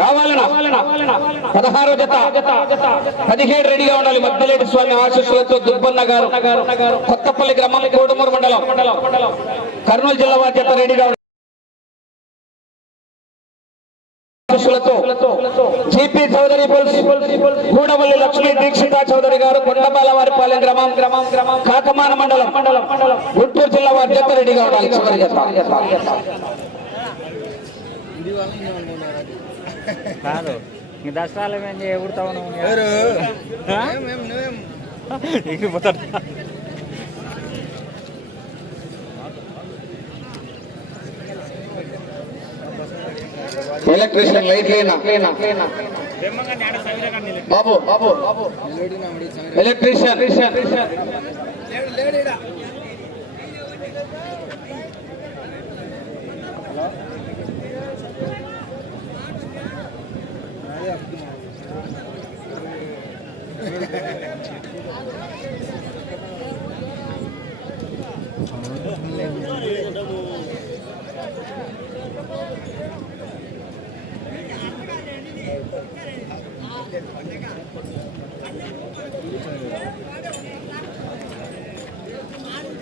రావాలనా పదహారో జత. పదిహేడు రెడీగా ఉండాలి. మద్దలేటి స్వామి ఆశీస్సులతో దుబ్బన్న గారు. కొత్తపల్లి గ్రామం కోడుమూరు మండలం. కర్నూలు జిల్లా వారి జత రెడీగా జీపీ చౌదరి పుల్స్ గూడవల్లి లక్ష్మీ దీక్షిత చౌదరి గారు కొండపాల వారి పాలెం గ్రామం గ్రామం గ్రామం కాకమాన మండలం మండలం మండలం గుంటూరు జిల్లా వారి జత రెడీగా ఉండాలి. చివరి జత. కాదు. ఇంక దసరాలు మేము ఎగురుతావు నువ్వు? ఎగిరిపోతాడు ఎలక్ట్రీషియన్ లైట్ లేనా బాబు బాబు. బాబు. ఎలక్ట్రీషియన్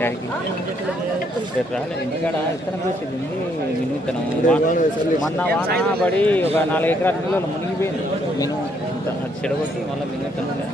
డాడీకి రేపు రాలే ఇంటికాడ ఇత్తనం చేసింది వినూతనం మొన్న వాన పడి ఒక నాలుగు ఎకరాల నీళ్ళు మునిగిపోయింది. నేను చెడగొట్టి మళ్ళీ వినూతనం ఉండే.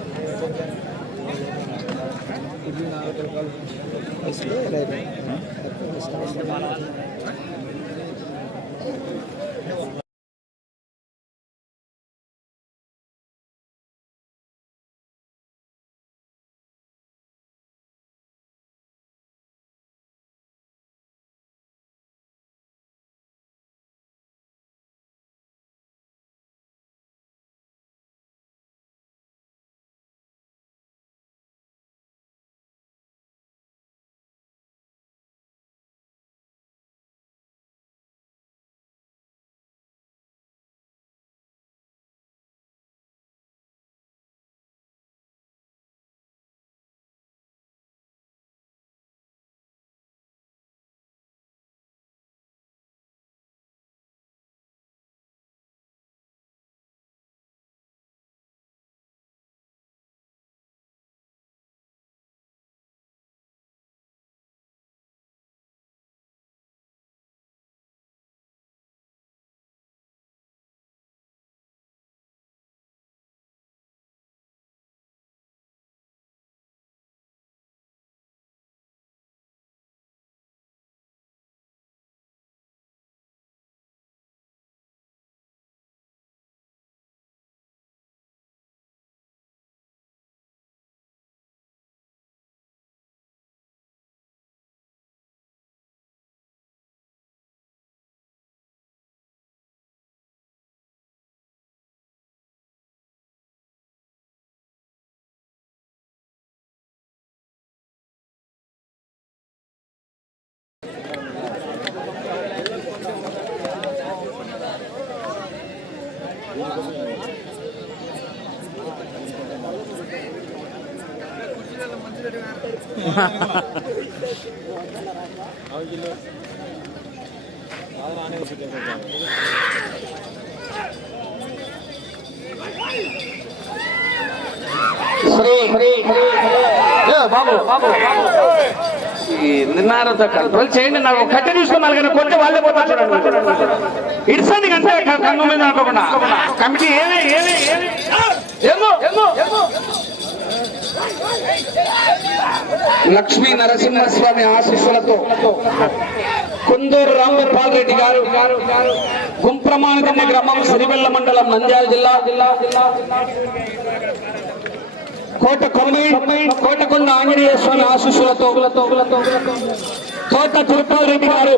బాబు బాబు నిన్నారత కంట్రోల్ చేయండి నాకు కట్టె తీసుకుని నలుగురు కొట్టి వాళ్ళే చూడండి ఇడ్సండి కంటే కన్ను మీద అనుకోకుండా కమిటీ ఏమి ఏమి ఏమి ఏమో ఏమో లక్ష్మీ నరసింహస్వామి ఆశీస్సులతో కుందూరు రామగోపాల్ రెడ్డి గారు గుంప్రమాణికన్న గ్రామం సిరివెల్ల మండలం నంద్యాల జిల్లా. జిల్లా కోట కొమ్మి కోటకొండ ఆంజనేయ స్వామి ఆశీస్సులతో కోట తిరుపతి రెడ్డి గారు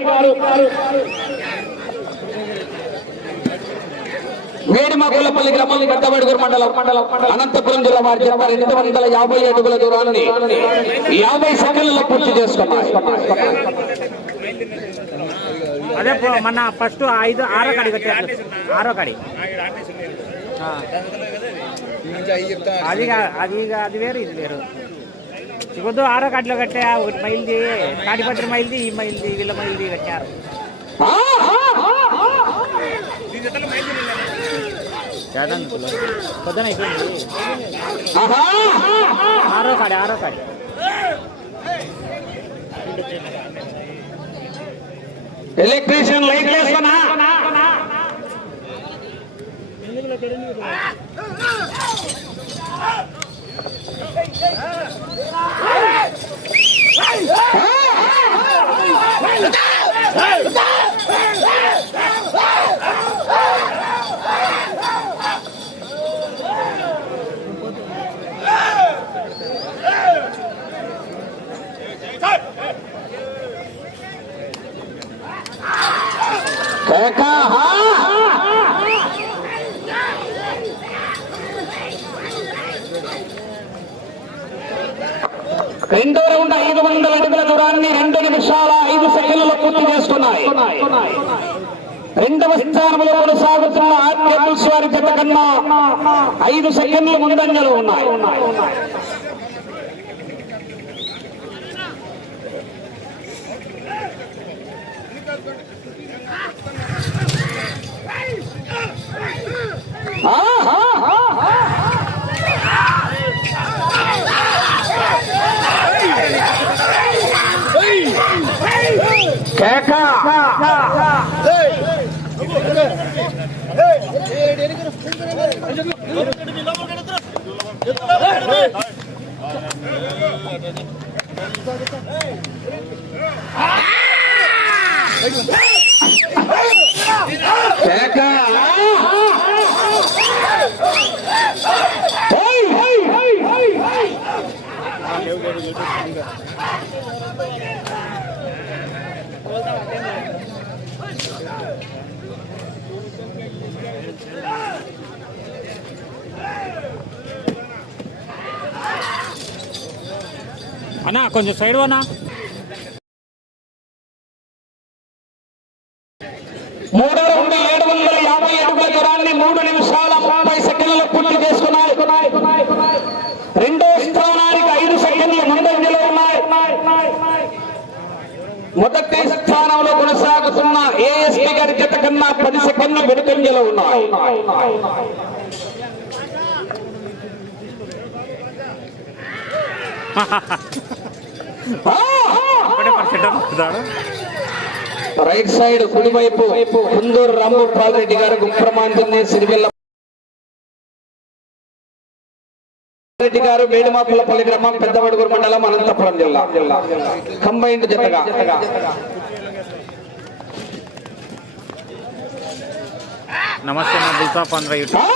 వేడిమగోలపల్లి గ్రామం పెద్దబడుగురు మండలం మండలం అనంతపురం జిల్లా వారి జత రెండు వందల యాభై అడుగుల దూరాన్ని యాభై సెకండ్లలో పూర్తి చేసుకున్నారు అదే మొన్న ఫస్ట్ ఐదు ఆరో కాడి కట్టారు ఆరో కాడి. ఆ. అది అది అది వేరు ఇది వేరు. ఇవద్దు ఆరో కాడిలో కట్టా ఒకటి మైల్ది తాడిపత్రి మైల్ది ఈ మైల్ది వీళ్ళ మైల్ది కట్టారు. పొద్దున అయిపోయింది ఆరో కాడి ఆరో కాడి ఎలక్ట్రీషియన్ లైట్ వేస్తున్నా కేక హా! రెండో రౌండ్ ఐదు వందల అడుగుల దూరాన్ని రెండు నిమిషాల ఐదు సెకండ్లలో పూర్తి చేసుకున్నాయి రెండవ స్థానంలో కొనసాగుతున్న ఆర్కేబుల్స్ వారి జత కన్నా ఐదు సెకండ్లు ముందంజలు ఉన్నాయి. కేకా. Pega! Vai, vai, vai, vai, vai! Hey! కొంచెం సైడ్ అన్నా మూడో రౌండ్ ఏడు వందల యాభై అడుగుల దూరాన్ని మూడు నిమిషాల ముప్పై సెకండ్లలో పూర్తి చేసుకున్నాయి రెండో స్థానానికి ఐదు సెకండ్లు ముందంజలో ఉన్నాయి మొదటి స్థానంలో కొనసాగుతున్న ఏఎస్పీ గారి జత కన్నా పది సెకండ్లు వెనుకంజలో ఉన్నాయి ఆ! ఒకటే పర్సెంట్ అనుకుంటాడు రైట్ సైడ్ కుడివైపు కుందూరు రాంభూపాల్ రెడ్డి గారు గుప్రమాంజనే సిరివెల్ల రెడ్డి గారు మేడిమాపులపల్లి గ్రామం పెద్దవడుగురు మండలం అనంతపురం జిల్లా. కంబైన్డ్ జతగా. నమస్తే నా దిల్సా పంద్ర యూట్యూబ్.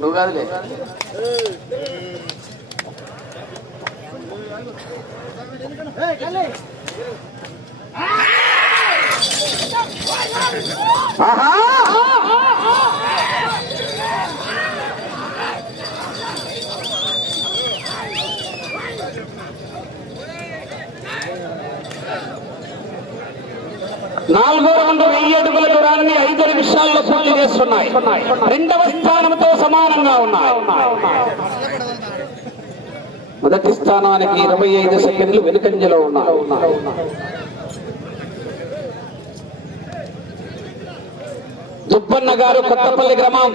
నువ్వు కాదులే. ఆహా! నాలుగో అడుగుల ఐదు నిమిషాల్లో పూర్తి చేస్తున్నాయి. రెండవ స్థానంతో సమానంగా ఉన్నాయి. మొదటి స్థానానికి ఇరవై ఐదు సెకండ్లు వెనుకంజలో ఉన్నాయి. దుబ్బన్న గారు కొత్తపల్లి గ్రామం.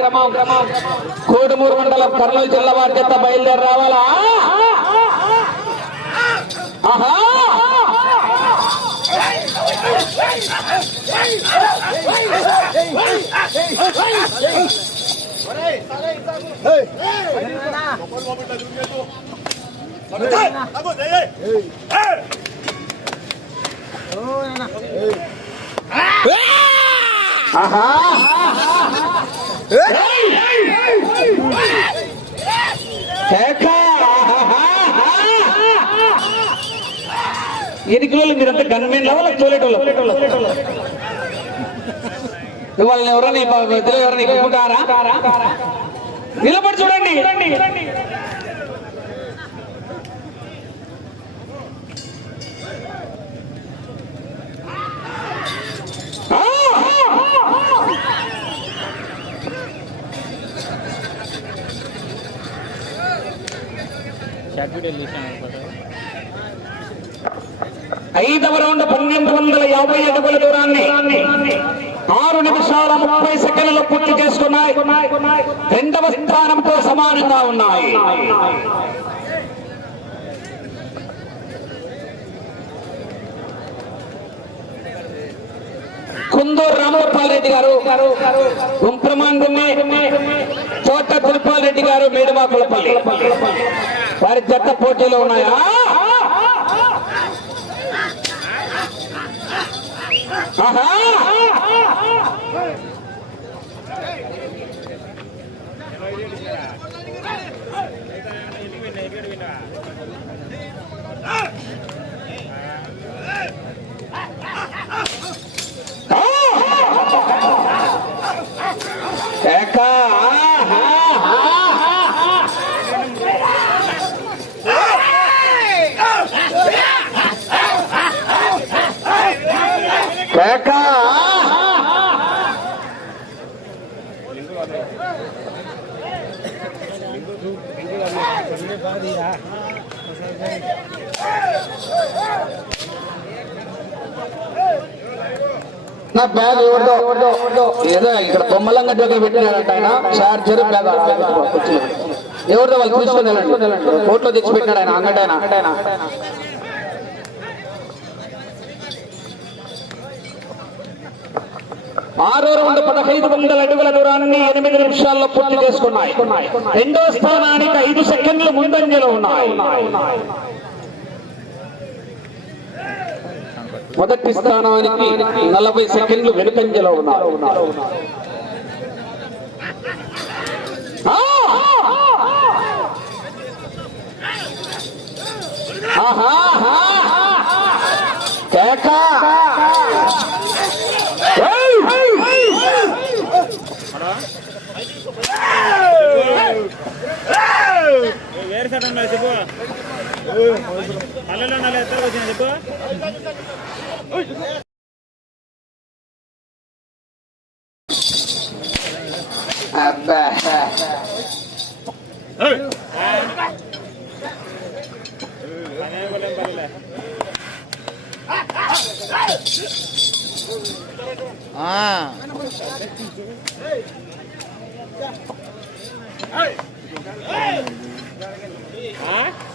కోడుమూరు మండలం కర్నూలు జిల్లా వారి చేత బయలుదేరి రావాలా? ఆహా! ఎన్ని కిలోలు మీరంతా గన్మెన్ లెవెల్ తోలేటోళ్ళు? వాళ్ళని ఎవరన్నా ఈ ప- మధ్యలో ఎవరన్నా ఎక్కుంటారా నిలబడి చూడండి. ఐదవ రౌండ్ పన్నెండు వందల యాభై అడుగుల దూరాన్ని. ఆరు నిమిషాల ముప్పై సెకండ్లు పూర్తి చేసుకున్నాయి. రెండవ స్థానంతో సమానంగా ఉన్నాయి. కుందూరు రామగోపాల్ రెడ్డి గారు ఉంప్రమాన్ కోట చోట తిరుపాల్ రెడ్డి గారు మేడమాకులపల్లి వారి జత పోటీలో ఉన్నాయా. ఆహా! Peca! Ah, ah, ah, నా బ్యాగ్ ఎవరిదో? ఎవరిదో ఎవరిదో ఏదో ఇక్కడ బొమ్మలంగా దగ్గర పెట్టినాడంట ఆయన. చార్జర్ బ్యాగ్ ఎవరిదో వాళ్ళు తీసుకుని వెళ్ళండి. కోట్లో తెచ్చి పెట్టినాడు ఆయన అంగట ఆయన. ఆరో రౌండ్ పదహైదు వందల అడుగుల దూరాన్ని ఎనిమిది నిమిషాల్లో పూర్తి చేసుకున్నాయి. రెండో స్థానానికి ఐదు సెకండ్లు ముందంజలో ఉన్నాయి. మొదటి స్థానానికి నలభై సెకండ్లు వెనుకంజలో ఉన్నారు ఆహా! కేకా! వేరే సైడ్ ఉండాలి చెప్పు పల్లెలో ఉండాలి ఎత్తరకు వచ్చిన చెప్పు అబ్బా పల్లెం huh?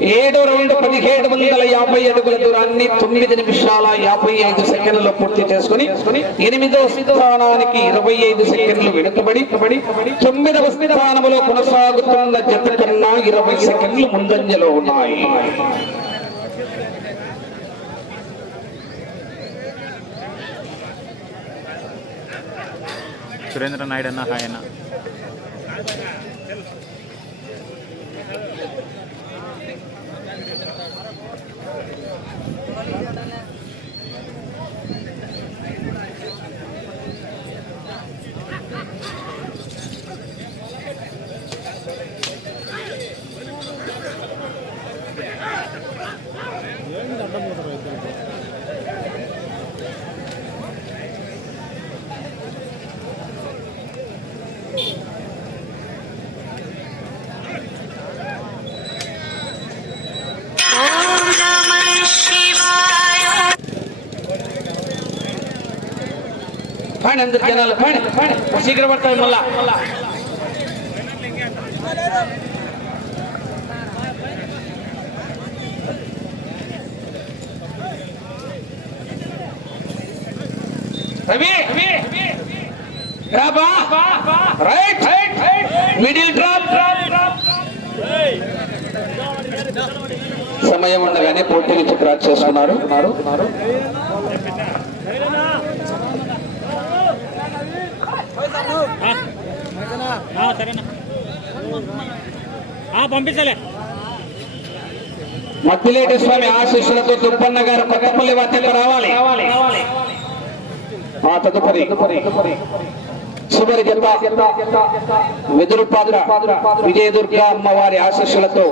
ఏడో రెండు పదిహేడు వందల యాభై అడుగుల దూరాన్ని తొమ్మిది నిమిషాల యాభై ఐదు సెకండ్లు పూర్తి చేసుకుని ఎనిమిదవ స్థానానికి ఇరవై ఐదు సెకండ్లు వెనుకబడి తొమ్మిదవ స్థానంలో కొనసాగుతున్న జత కన్నా ఇరవై సెకండ్లు ముందంజలో ఉన్నాయి. సురేంద్ర నాయుడు అన్న హాయ్ అన్న. పైన అందరు జనాలు పైన పైన. శీఘ్ర పడతాయి మళ్ళా. రవి రాబా రైట్. Middle drop. సమయం ఉండగానే పోటీ నుంచి క్రాస్ చేసుకున్నారు. పంపించలే. మద్దిలేటి స్వామి ఆశీస్సులతో దుప్పన్న గారు కొత్తపల్లి వద్దకు రావాలి. ఆ తదుపరి చివరి జత వెదురు పాత్ర విజయదుర్గ అమ్మవారి ఆశీస్సులతో